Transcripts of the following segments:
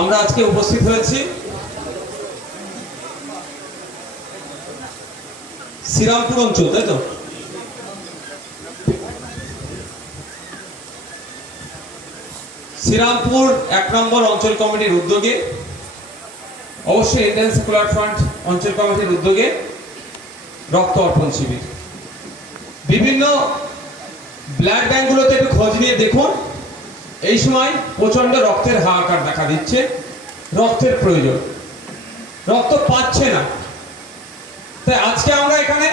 আমরা আজকে উপস্থিত হয়েছি শ্রীরামপুর অঞ্চল, তাই তো? শ্রীরামপুর 1 নম্বর অঞ্চল কমিটির উদ্যোগে, অবশ্যই ইন্ডিয়ান সেকুলার ফ্রন্ট অঞ্চল কমিটির উদ্যোগে রক্ত অর্পণ শিবির। বিভিন্ন ব্লাড ব্যাংকগুলোতে একটু খোঁজ নিয়ে দেখুন, এই সময় প্রচন্ড রক্তের হাহাকার দেখা দিচ্ছে, রক্তের প্রয়োজন, রক্ত পাচ্ছে না। তাই আজকে আমরা এখানে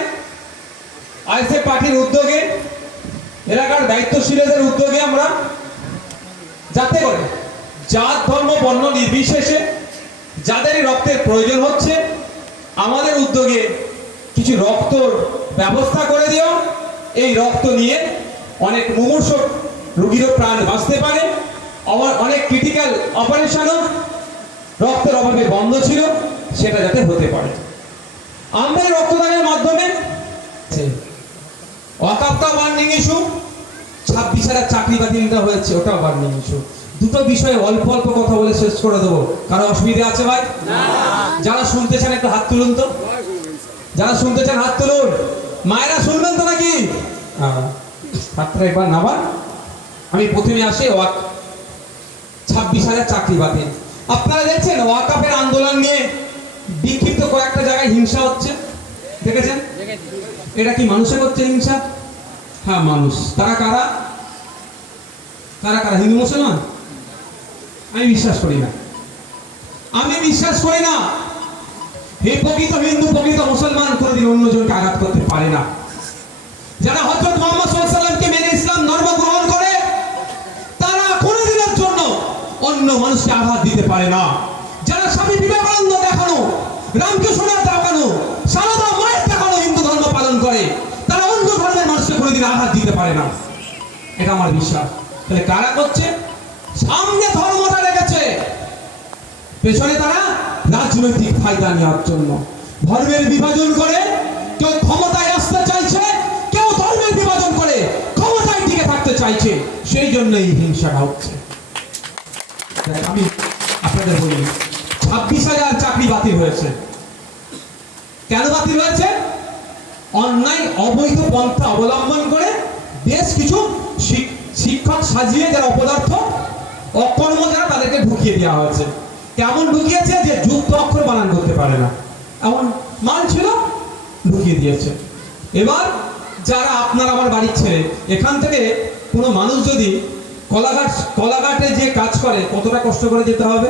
আইএসএফ পার্টির উদ্যোগে, এলাকার দায়িত্বশীলদের উদ্যোগে আমরা যাতে করে জাত ধর্ম বর্ণ নির্বিশেষে যাদেরই রক্তের প্রয়োজন হচ্ছে, আমাদের উদ্যোগে কিছু রক্তর ব্যবস্থা করে দিও। এই রক্ত নিয়ে অনেক মুমূর্ষ রোগীরও প্রাণ বাঁচতে পারে। অনেক ক্রিটিক্যাল অপারেশনও রক্তের অভাবে বন্ধ ছিল, সেটা যাতে হতে পারে। আমরা এই রক্তদানের মাধ্যমে ওয়াকাফটা বার্নিং ইস্যু, 26,000 চাকরি বাতিলটা হয়েছে, ওটাও বার্নিং ইস্যু। দুটো বিষয়ে অল্প অল্প কথা বলে শেষ করে দেবো। কারো অসুবিধা আছে ভাই? যারা শুনতে চান একটু হাত তুলুন তো, যারা শুনতে চান হাত তুলুন। মায়েরা শুনবেন তো নাকি? হাতটা একবার নামান। আমি প্রথমে আসি 26,000 চাকরি বাতিল। আপনারা দেখছেন ওয়াকাফের আন্দোলন নিয়ে বিক্ষিপ্ত কয়েকটা জায়গায় হিংসা হচ্ছে, দেখেছেন? এটা কি মানুষের হচ্ছে হিংসা? হ্যাঁ, মানুষ। তারা কারা? কারা কারা? হিন্দু মুসলমান? আমি বিশ্বাস করি না, আমি বিশ্বাস করি না। এই প্রকৃত হিন্দু, প্রকৃত মুসলমান কোনদিন অন্যজনকে আঘাত করতে পারে না। যারা হযরত মুহাম্মদ সাল্লাল্লাহু আলাইহি ওয়াসাল্লামকে মেনে ইসলাম ধর্ম গ্রহণ করে, তারা কোনদিনের জন্য অন্য মানুষকে আঘাত দিতে পারে না। যারা স্বামী বিবেকানন্দ দেখানো, রামকৃষ্ণের দেখানো, সারদা মায়ের দেখানো হিন্দু ধর্ম পালন করে, তারা অন্য ধর্মের মানুষকে কোনদিন আঘাত দিতে পারে না, এটা আমার বিশ্বাস। তাহলে কারা করছে? সামনে ধর্মটা রেখেছে, পেছনে তারা রাজনৈতিক ফায়দা নেওয়ার জন্য ধর্মের বিভাজন করে। কেউ ক্ষমতায় আসতে চাইছে, কেউ ধর্মের বিভাজন করে ক্ষমতায় টিকে থাকতে চাইছে। সেই জন্য এই হিংসাটা হচ্ছে। আমি আপনাদের বলি, 26,000 চাকরি বাতিল হয়েছে। কেন বাতিল হয়েছে? অন্যায় অবৈধ পন্থা অবলম্বন করে বেশ কিছু শিক্ষক সাজিয়ে, যারা অপদার্থ অকর্ম যারা, তাদেরকে ঢুকিয়ে দেওয়া হয়েছে। কেমন ঢুকিয়েছে? যে যুক্ত অক্ষর বানান করতে পারে না, এমন মান ছিল, ঢুকিয়ে দিয়েছে। এবার যারা আপনার আমার বাড়ির ছেলে, এখান থেকে কোনো মানুষ যদি কলাঘাটে যে কাজ করে, কতটা কষ্ট করে যেতে হবে?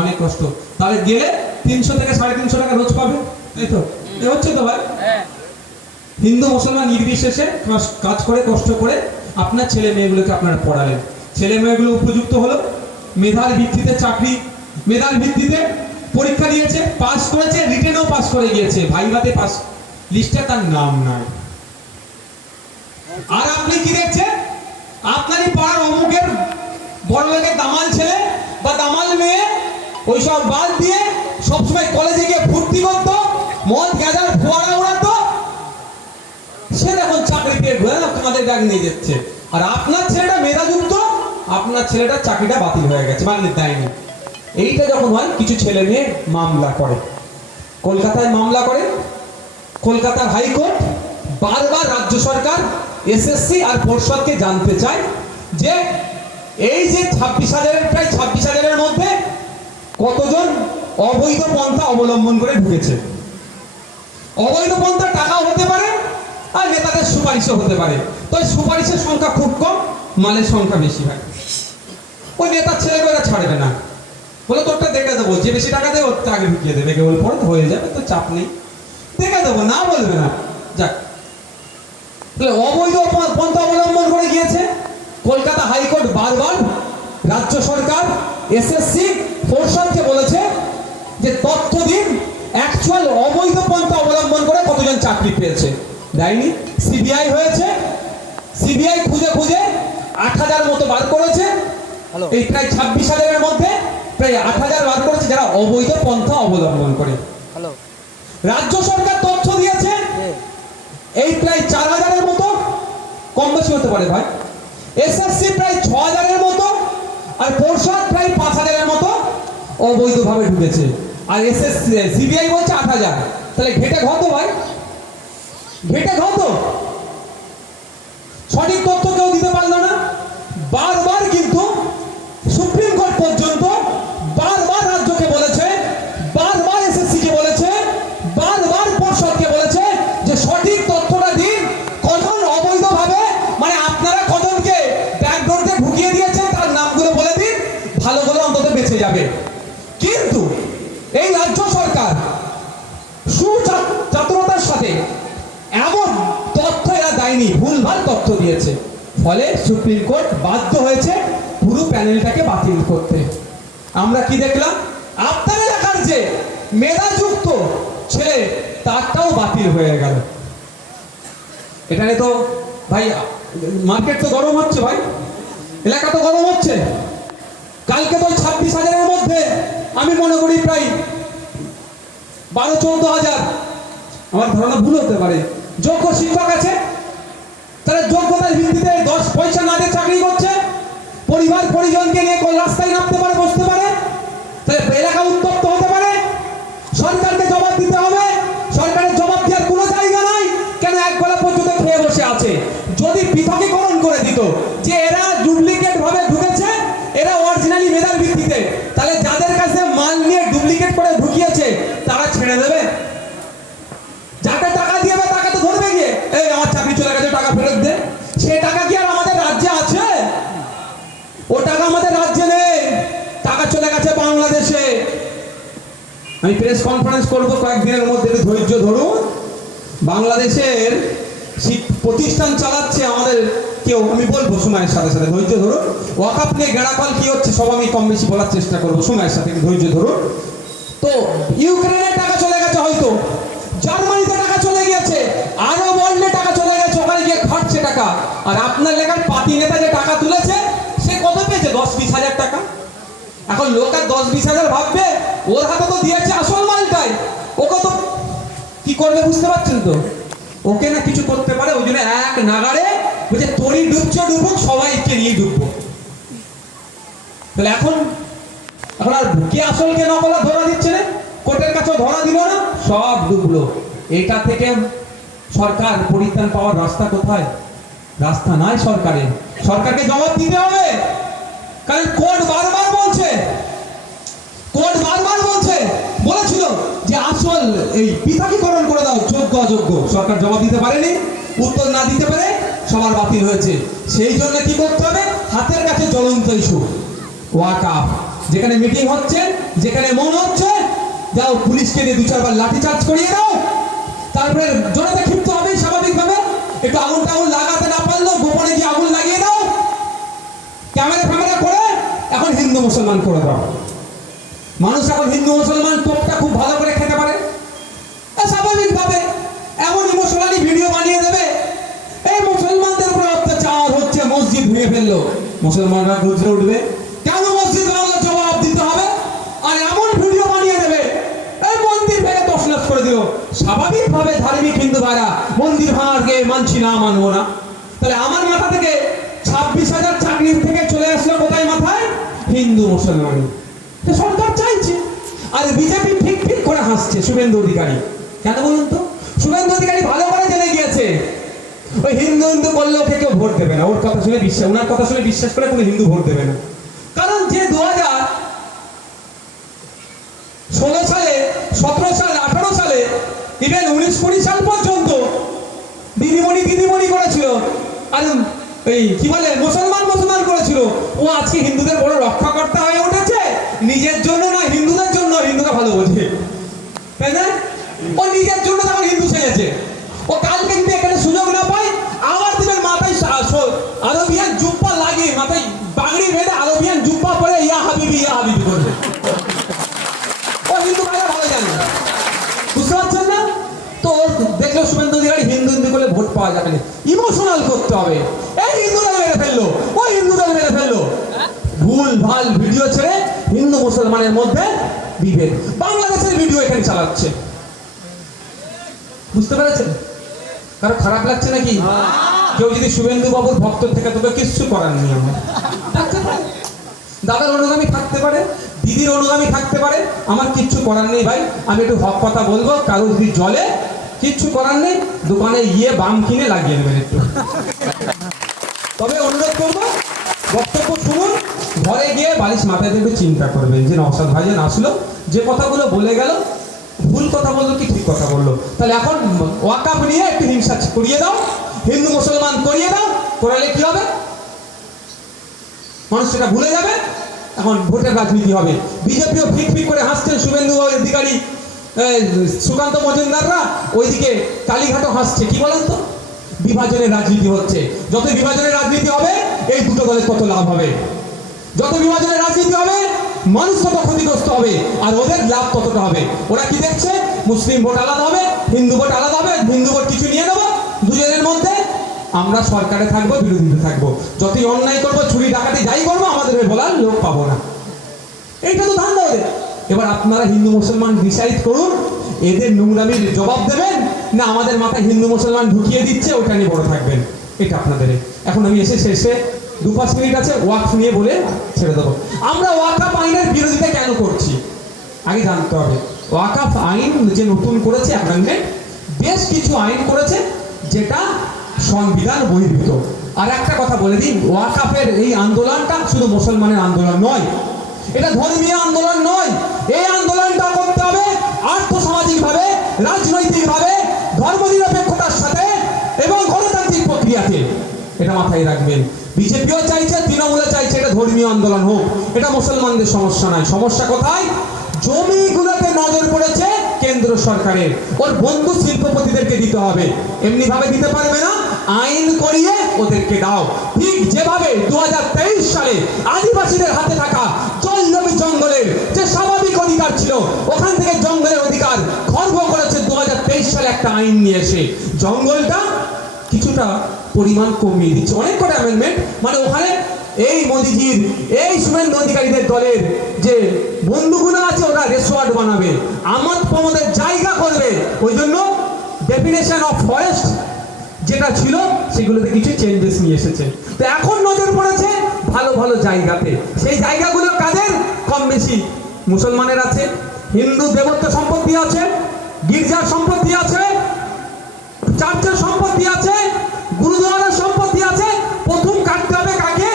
অনেক কষ্ট। তাহলে গেলে 300 থেকে 350 টাকা রোজ পাবে, তাই তো? এ হচ্ছে তো ভাই। হিন্দু মুসলমান নির্বিশেষে কাজ করে, কষ্ট করে আপনার ছেলে মেয়েগুলোকে আপনারা পড়ালেন। ছেলে মেয়েগুলো উপযুক্ত হলো, মেধার ভিত্তিতে চাকরি, মেধার ভিত্তিতে পরীক্ষা দিয়েছে, পাস করেছে, রিটেনও পাস করে গিয়েছে, ভাইভাতে পাস, লিস্টে তার নাম নাই। আর আপনি কি দেখছেন? আপনারই পাড়ার অমুকের বড়লোকের দামাল ছেলে বা দামাল মেয়ে ওইসব বাদ দিয়ে সবসময় কলেজে গিয়ে ফুর্তি করতো, মদ গাঁজার ফোয়ারা উড়াতো, সে এখন চাকরি পেয়ে ঘুরে তোমাদের ব্যাগ নিয়ে যাচ্ছে। আর আপনার ছেলেটা মেধাযুক্ত, আপনার ছেলেটা চাকরিটা বাতিল হয়ে গেছে, মানে দেয়নি। এইটা যখন হয়, কিছু ছেলে মেয়ে মামলা করে, কলকাতায় মামলা করে, কলকাতার হাইকোর্ট বারবার রাজ্য সরকার, এসএসসি আর পর্ষদকে জানতে চায় যে এই যে 26,000, প্রায় 26,000-এর মধ্যে কতজন অবৈধ পন্থা অবলম্বন করে ঢুকেছে। অবৈধ পন্থা টাকাও হতে পারে, আর নেতাদের সুপারিশও হতে পারে। তো সুপারিশের সংখ্যা খুব কম, মালের সংখ্যা বেশি হয়। ওই নেতার ছেলেমেয়েরা ছাড়বে না, বলে তোরটা দেখে দেবো, যে বেশি টাকা দেবে ওরটা আগে ঢুকিয়ে দেবে, কেবল পরে হয়ে যাবে, তো চাপ নেই, দেখে দেবো, না বলবে না। যাক, তাহলে অবৈধ পন্থা অবলম্বন করে গিয়েছে। কলকাতা হাইকোর্ট বারবার রাজ্য সরকার, এসএসসি, পর্ষদকে বলেছে যে তথ্য দিন, অ্যাকচুয়াল অবৈধ পন্থা অবলম্বন করে কতজন চাকরি পেয়েছে। দেয়নি। সিবিআই হয়েছে, সিবিআই খুঁজে খুঁজে 8,000 মতো বার করেছে। এই প্রায় 26,000-এর মধ্যে প্রায় 8,000 বার করেছে যারা অবৈধ পন্থা অবলম্বন করে। রাজ্য সরকার তথ্য দিয়েছে এই প্রায় 4,000-এর মতো, কম বেশি হতে পারে ভাই। এসএসসি প্রায় 6,000-এর মতো, আর পর্ষদ প্রায় 5,000-এর মতো অবৈধভাবে ঢুকেছে। আর সিবিআই বলছে 8,000। তাহলে ঘেটে ঘত ভাই, ঘেটে ঘত। সঠিক তথ্য কেউ দিতে পারলো না। বারবার কিন্তু সুপ্রিম কোর্ট পর্যন্ত বারবার রাজ্যকে বলেছে, বারবার এসএসসিকে বলেছে, বারবার পর্ষদকে বলেছে যে সঠিক তথ্যটা দিন। কজন অবৈধভাবে, মানে আপনারা কজনকে ব্যাকডোরে ঢুকিয়ে দিয়েছেন তার নামগুলো বলে দিন, ভালো করে অন্তত বেঁচে যাবে। কিন্তু এই রাজ্য সরকার সুচাতুরতার সাথে এমন তথ্য এরা দেয়নি, ভুলভাল তথ্য দিয়েছে। ফলে সুপ্রিম কোর্ট বাধ্য হয়েছে পুরো প্যানেলটাকে বাতিল করতে। আমরা কি দেখলাম? আপনার এলাকার যে মেধাযুক্ত ছেলে তারটাও বাতিল হয়ে গেল। এখানে তো ভাই মার্কেট তো গরম হচ্ছে, ভাই এলাকা তো গরম হচ্ছে। কালকে তো 26,000-এর মধ্যে আমি মনে করি প্রায় 12-14,000, আমার ধারণা ভুল হতে পারে, যোগ্য শিক্ষক আছে। তারা যোগ্যতার ভিত্তিতে 10 পয়সা না দিয়ে চাকরি করছে, পরিবার পরিজনকে নিয়ে কোন রাস্তায় নামতে পারে, বসতে পারে। তাহলে এলাকা উত্তপ্ত হতে পারে। সরকারকে জবাব দিতে হবে। সরকারের জবাব দেওয়ার কোনো জায়গা নাই। কেন একবেলা পর্যন্ত খেয়ে বসে আছে? যদি পৃথকীকরণ করে দিত যে এরা ডুপ্লিকেট ভাবে ঢুকেছে, এরা অরিজিনালি মেধার ভিত্তিতে, তাহলে যাদের কাছে মাল নিয়ে ডুপ্লিকেট করে ঢুকিয়েছে তারা ছেড়ে দেবে। যাকে টাকা দিয়েবে তাকে তো ধরবে গিয়ে, এই আমার চাকরি চলে গেছে, টাকা ফেরত দে। সে টাকা কি আর আমাদের রাজ্যে আছে? ও টাকা আমাদের রাজ্যে নেই, টাকা চলে গেছে বাংলাদেশে। আমি প্রেস কনফারেন্স করবো কয়েকদিনের মধ্যে, ধৈর্য ধরুন। বাংলাদেশের প্রতিষ্ঠান চালাচ্ছে আমাদের কেউ, আমি বলবো সময়ের সাথে সাথে, ধৈর্য ধরুন। ওয়াকাফ নিয়ে গেড়াকল কি হচ্ছে সব আমি কম বেশি বলার চেষ্টা করবো সময়ের সাথে, ধৈর্য ধরুন। তো ইউক্রেনের টাকা চলে গেছে, হয়তো জার্মানিতে টাকা চলে গেছে, আরো ওয়ার্ল্ডে টাকা চলে গেছে, ওখানে গিয়ে খাটছে টাকা। আর আপনার লেখার পাতি নেতা যে টাকা তুলেছে সে কত পেয়েছে? 10-20 হাজার টাকা। এখন লোক আর 10-20 হাজার ভাববে, ওর হাতে তো দিয়েছে আসল মালটাই। ওকে তো কি করবে বুঝতে পারছেন তো? ওকে না কিছু করতে পারে, ওই জন্য এক নাগাড়ে বলছে তোরই ডুবছে ডুবুক, সবাইকে নিয়ে ডুববো। তাহলে এখন আর কে আসল কে নকল ধরা দিচ্ছে না, কোর্টের কাছেও ধরা দিল না, সব ডুবলো। এটা থেকে সরকার পরিত্রাণ পাওয়ার রাস্তা কোথায়? রাস্তা নাই সরকারের। সরকারকে জবাব দিতে হবে। কারণ কোর্ট বারবার বলছে, বলেছিল যে আসল এই পৃথকীকরণ করে দাও, যোগ্য অযোগ্য। সরকার জবাব দিতে পারেনি, উত্তর না দিতে পারে সবার বাতিল হয়েছে। সেই জন্য কি করতে হবে? হাতের কাছে জ্বলন্ত ইস্যু ওয়াকাফ। যেখানে মিটিং হচ্ছে, যেখানে মন হচ্ছে, যাও পুলিশকে দিয়ে 2-4 বার লাঠিচার্জ করিয়ে দাও। তারপরে জনতা ক্ষিপ্ত হবে স্বাভাবিকভাবে, একটু আগুন টাগুন লাগাতে না পারলেও গোপনে গিয়ে আগুন লাগিয়ে দাও, ক্যামেরা করে এখন হিন্দু মুসলমান করে দাও। মানুষ এখন হিন্দু মুসলমান টোপটা খুব ভালো করে খেতে পারে, স্বাভাবিকভাবে এমন ইমোশনালি ভিডিও বানিয়ে দেবে, এই মুসলমানদের উপর অত্যাচার হচ্ছে, মসজিদ ভেঙে ফেললো, মুসলমানরা গুজরে উঠবে, কেন মসজিদ ভাঙলো জবাব দিতে হবে। আর এমন ভিডিও বানিয়ে দেবে, এই মন্দির ভেঙে তছনছ করে দিল। স্বাভাবিকভাবে ধার্মিক হিন্দু ভাইরা মন্দির ভাঙাকে মানছি না, মানবো না। তাহলে আমার মাথা থেকে 26,000 চাকরির থেকে চলে আসলো কোথায় মাথায়? হিন্দু মুসলমান। সরকার চাইছে, আর বিজেপি ঠিক করে হাসছে শুভেন্দু অধিকারী। কেন বলুন তো? শুভেন্দু অধিকারী ভালো করে জেনে গিয়েছে ওই হিন্দু বললে ওকে কেউ ভোট দেবে না। ওর কথা শুনে ওনার কথা শুনে বিশ্বাস করে কোনো হিন্দু ভোট দেবে না। কারণ যে 2016 সালে, 17 সালে, 18 সালে, ইভেন 19-20 সাল পর্যন্ত দিদিমণি করেছিল, আর এই কি বলে মুসলমান করেছিল। ও আজকে হিন্দুদের বড় রক্ষাকর্তা হয়ে উঠেছে, নিজের জন্য না হিন্দুদের জন্য। হিন্দুরা ভালো বোঝে, তাই না? ও নিজের জন্য তখন হিন্দু সেজেছে। ও কালকে যদি এখানে সুযোগ না পায়, আবার দিবেন মাথায় আরবিয়ান জুব্বা লাগিয়ে, মাথায় বাগড়ি বেঁধে আরবিয়ান জুব্বা পরে ইয়া হাবিবি করবে। ও হিন্দু ভাইরা ভালো জানে, বুঝতে পারছেন না? তো দেখলো শুভেন্দু অধিকারী হিন্দু করলে ভোট পাওয়া যাবে না, ইমোশনাল করতে হবে। এই হিন্দুরা মেরে ফেললো, ওই হিন্দুরা মেরে ফেললো, ভুল ভাল ভিডিও ছেড়ে হিন্দু মুসলমানের মধ্যে বিভেদ। বাংলাদেশের ভিডিও এখানে চালাচ্ছে, বুঝতে পেরেছেন? কারো খারাপ লাগছে নাকি? কেউ যদি শুভেন্দু বাবুর ভক্ত থেকে, তোকে কিচ্ছু করার নেই আমার। দাদার অনুগামী থাকতে পারে, দিদির অনুগামী থাকতে পারে, আমার কিচ্ছু করার নেই ভাই। আমি একটু হক কথা বলবো, কারো যদি জলে কিচ্ছু করার নেই, দোকানে গিয়ে বাম কিনে লাগিয়ে নেবেন একটু। তবে অনুরোধ করবো, বক্তব্য শুনুন, ঘরে গিয়ে বালিশ মাথায় দিয়ে একটু চিন্তা করবেন যে নওশাদ ভাইজান আসলো, যে কথাগুলো বলে গেল, ভুল কথা বললো কি ঠিক কথা বললো। তাহলে এখন ওয়াকাফ নিয়ে একটু হিংসা করিয়ে দাও, হিন্দু মুসলমান করিয়ে দাও, করালে কি হবে? মানুষ সেটা ভুলে যাবে। এখন ভোটের রাজনীতি হবে। বিজেপিও ফিক ফিক করে হাসছেন, শুভেন্দু অধিকারী, সুকান্ত মজুমদাররা, ওইদিকে কালীঘাটও হাসছে। কি বলেন তো? বিভাজনের রাজনীতি হচ্ছে। যত বিভাজনের রাজনীতি হবে, এই দুটো দলের কত লাভ হবে। যত বিভাজনের রাজনীতি হবে, মানুষ তত ক্ষতিগ্রস্ত হবে, আর ওদের লাভ কতটা হবে। ওরা কি দেখছে? মুসলিম ভোট আলাদা হবে, হিন্দু ভোট আলাদা হবে, হিন্দু ভোট কিছু নিয়ে নেবো, দুজনের মধ্যে আমরা সরকারে থাকবো, বিরোধীতে থাকবো। যতই অন্যায় করবো, চুরি ডাকাতি যাই করবো, আমাদের বলার লোক পাবো না। এইটা তো ধান্দা ওদের। এবার আপনারা হিন্দু মুসলমান ডিসাইড করুন, এদের নোংরামির জবাব দেবেন না আমাদের মাথায় হিন্দু মুসলমান ঢুকিয়ে দিচ্ছে, ওটা নিয়ে বড় থাকবেন। এটা আপনাদের। এখন আমি এসে শেষে 2-5 মিনিট আছে, ওয়াকফ নিয়ে বলে ছেড়ে দেবো। আমরা ওয়াকফ আইনের বিরোধিতা কেন করছি আগে জানতে হবে। ওয়াকফ আইন যে নতুন করেছে অ্যামেন্ডমেন্ট, বেশ কিছু আইন করেছে যেটা সংবিধান বহির্ভূত। আর একটা কথা বলে দিন, ওয়াকফের এই আন্দোলনটা শুধু মুসলমানের আন্দোলন নয়, এটা ধর্মীয় আন্দোলন নয়। এই আন্দোলনটা করতে হবে আর্থসামাজিক ভাবে, রাজনৈতিক ভাবে, ধর্মনিরপেক্ষতার সাথে এবং গণতান্ত্রিক প্রক্রিয়াতে। এটা মাথায় রাখবেন। বিজেপিও চাইছে, তৃণমূলও চাইছে এটা ধর্মীয় আন্দোলন হোক। এটা মুসলমানদের সমস্যা নয়। সমস্যা কোথায়? জমিগুলোতে নজর পড়েছে কেন্দ্র সরকারের, ওর বন্ধু শিল্পপতিদেরকে দিতে হবে। এমনি ভাবে দিতে পারবে না, আইন করিয়ে ওদেরকে দাও। ঠিক যেভাবে 2023 সালে আদিবাসীদের হাতে থাকা জমি জঙ্গলের যে স্বাভাবিক অধিকার ছিল, ওখান থেকে জঙ্গলের অধিকার খর্ব করেছে 2023 সালে একটা আইন নিয়ে এসে। জঙ্গলটা কিছুটা পরিমাণ কমিয়ে দিচ্ছে, অনেক কটা অ্যামেন্ডমেন্ট। মানে ওখানে এই মোদিজির, এই শুভেন্দু অধিকারীদের দলের যে বন্ধুগুলো আছে, ওরা রিসোর্ট বানাবে, আমোদ প্রমোদের জায়গা করবে। ওই জন্য ডেফিনেশন অফ ফরেস্ট যেটা ছিল, সেগুলোতে কিছু চেঞ্জেস নিয়ে এসেছে। তো এখন নজর পড়েছে ভালো ভালো জায়গাতে। সেই জায়গাগুলো কাদের? কম বেশি মুসলমানের আছে, হিন্দু দেবত্ব সম্পত্তি আছে, গির্জার সম্পত্তি আছে, চার্চের সম্পত্তি আছে, গুরুদ্বারার সম্পত্তি আছে। প্রথম কাটতে হবে কাকে?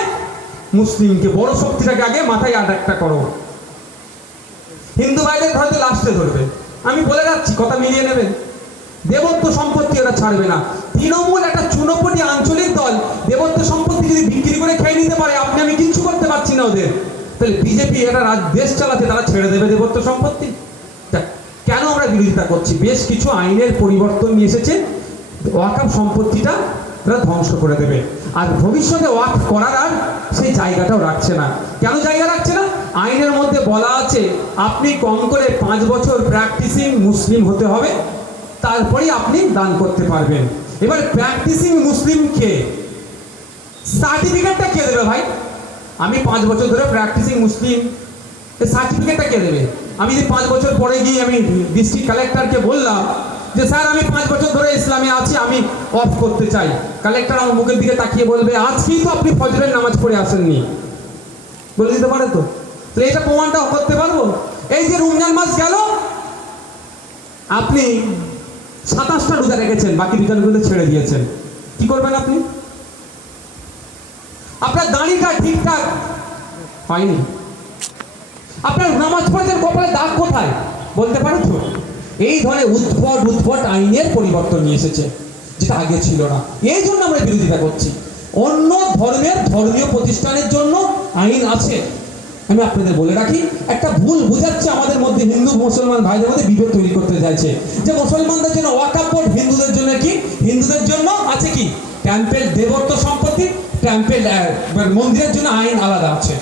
মুসলিমকে। বড় শক্তিটাকে আগে মাথায় একটা করো। হিন্দু ভাইদের হয়তো লাস্টে ধরবে, আমি বলে যাচ্ছি, কথা মিলিয়ে নেবেন। দেবত্ব সম্পত্তি ওরা ছাড়বে না। তৃণমূল একটা চুনোপটি আঞ্চলিক দল, দেবত্ব সম্পত্তি যদি বিক্রি করে খেয়ে নিতে পারে, আপনি আমি কিচ্ছু করতে পারছি না ওদের। তাহলে বিজেপি এটা দেশ চালাতে, তারা ছেড়ে দেবে দেবত্ব সম্পত্তি? কেন আমরা বিরোধিতা করছি? বেশ কিছু আইনের পরিবর্তন নিয়ে এসেছে, ওয়াকফ সম্পত্তিটা তারা ধ্বংস করে দেবে। আর ভবিষ্যতে ওয়াকফ করার আর সেই জায়গাটাও রাখছে না। কেন জায়গা রাখছে না? আইনের মধ্যে বলা আছে আপনি কম করে 5 বছর প্র্যাকটিসিং মুসলিম হতে হবে, তারপরেই আপনি দান করতে পারবেন। এবার প্র্যাকটিসিং মুসলিমকে সার্টিফিকেটটা কে দেবে ভাই? আমি 5 বছর ধরে প্র্যাকটিসিং মুসলিম, এই সার্টিফিকেটটা কে দেবে? আমি যদি 5 বছর পরে গিয়ে আমি ডিস্ট্রিক্ট কালেক্টরকে বললাম যে স্যার আমি 5 বছর ধরে ইসলামে আছি, আমি অফ করতে চাই, কালেক্টর আমার মুখের দিকে তাকিয়ে বলবে আজকেই তো আপনি ফজরের নামাজ পড়ে আসেননি, বলে দিতে পারে তো? তাহলে এটা প্রমাণটা করতে পারবো? এই যে রমজান মাস গেল, আপনি 27টা রোজা রেখেছেন, বাকি রোজাগুলো ছেড়ে দিয়েছেন, কি করবেন আপনি? আপনার দাড়িটা ঠিকঠাক হয়নি, আপনার নামাজ পড়েছেন, কপালে দাগ কোথায় বলতে পারেন তো? এই ধরনের উদ্ভট আইনের পরিবর্তন নিয়ে এসেছে, যেটা আগে ছিল না। এই জন্য আমরা বিরোধিতা করছি। অন্য ধর্মের ধর্মীয় প্রতিষ্ঠানের জন্য আইন আছে। আমি আপনাদের বলে রাখি, একটা ভুল বুঝাচ্ছে আমাদের মধ্যে, হিন্দু মুসলমান ভাইদের মধ্যে বিভেদ তৈরি করতে চাইছে যে মুসলমানদের জন্য ওয়াকফ বোর্ড, হিন্দুদের জন্য কি? হিন্দুদের জন্য আছে কি টেম্পেল, দেবত্ব সম্পত্তি, টেম্পেল মন্দিরের জন্য আইন আলাদা আছে।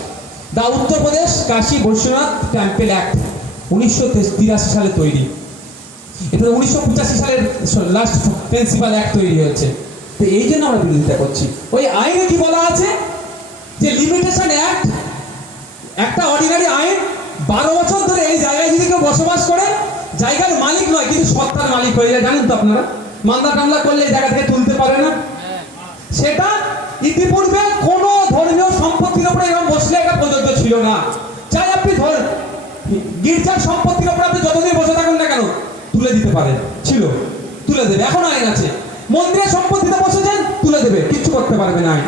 দা উত্তরপ্রদেশ কাশী বৈশ্বনাথ টেম্পেল অ্যাক্ট 1983 সালে তৈরি। এটা 1985 সালের লাস্ট প্রিন্সিপাল অ্যাক্ট তৈরি হয়েছে। তো এই জন্য আমরা বিরোধিতা করছি। ওই আইনে কি বলা আছে যে লিমিটেশন অ্যাক্ট, একটা অর্ডিনারি আইন, 12 বছর ধরে এই জায়গায় যদি কেউ বসবাস করে, জায়গার মালিক নয় কিন্তু সত্তার মালিক হয়ে যায়। জানেন তো আপনারা, মামলা টামলা করলে এই জায়গা থেকে তুলতে পারে না। সেটা ইতিপূর্বে কোনো ধর্মীয় সম্পত্তির উপরে এরকম বসলে এটা প্রযোজ্য ছিল গির্জার সম্পত্তির উপর আপনি যতদিন বসে থাকুন না কেন তুলে দিতে পারেন, ছিল, তুলে দেবে, এখন আইন আছে। মন্দিরের সম্পত্তিতে বসেছেন, তুলে দেবে, কিচ্ছু করতে পারবে না আইন।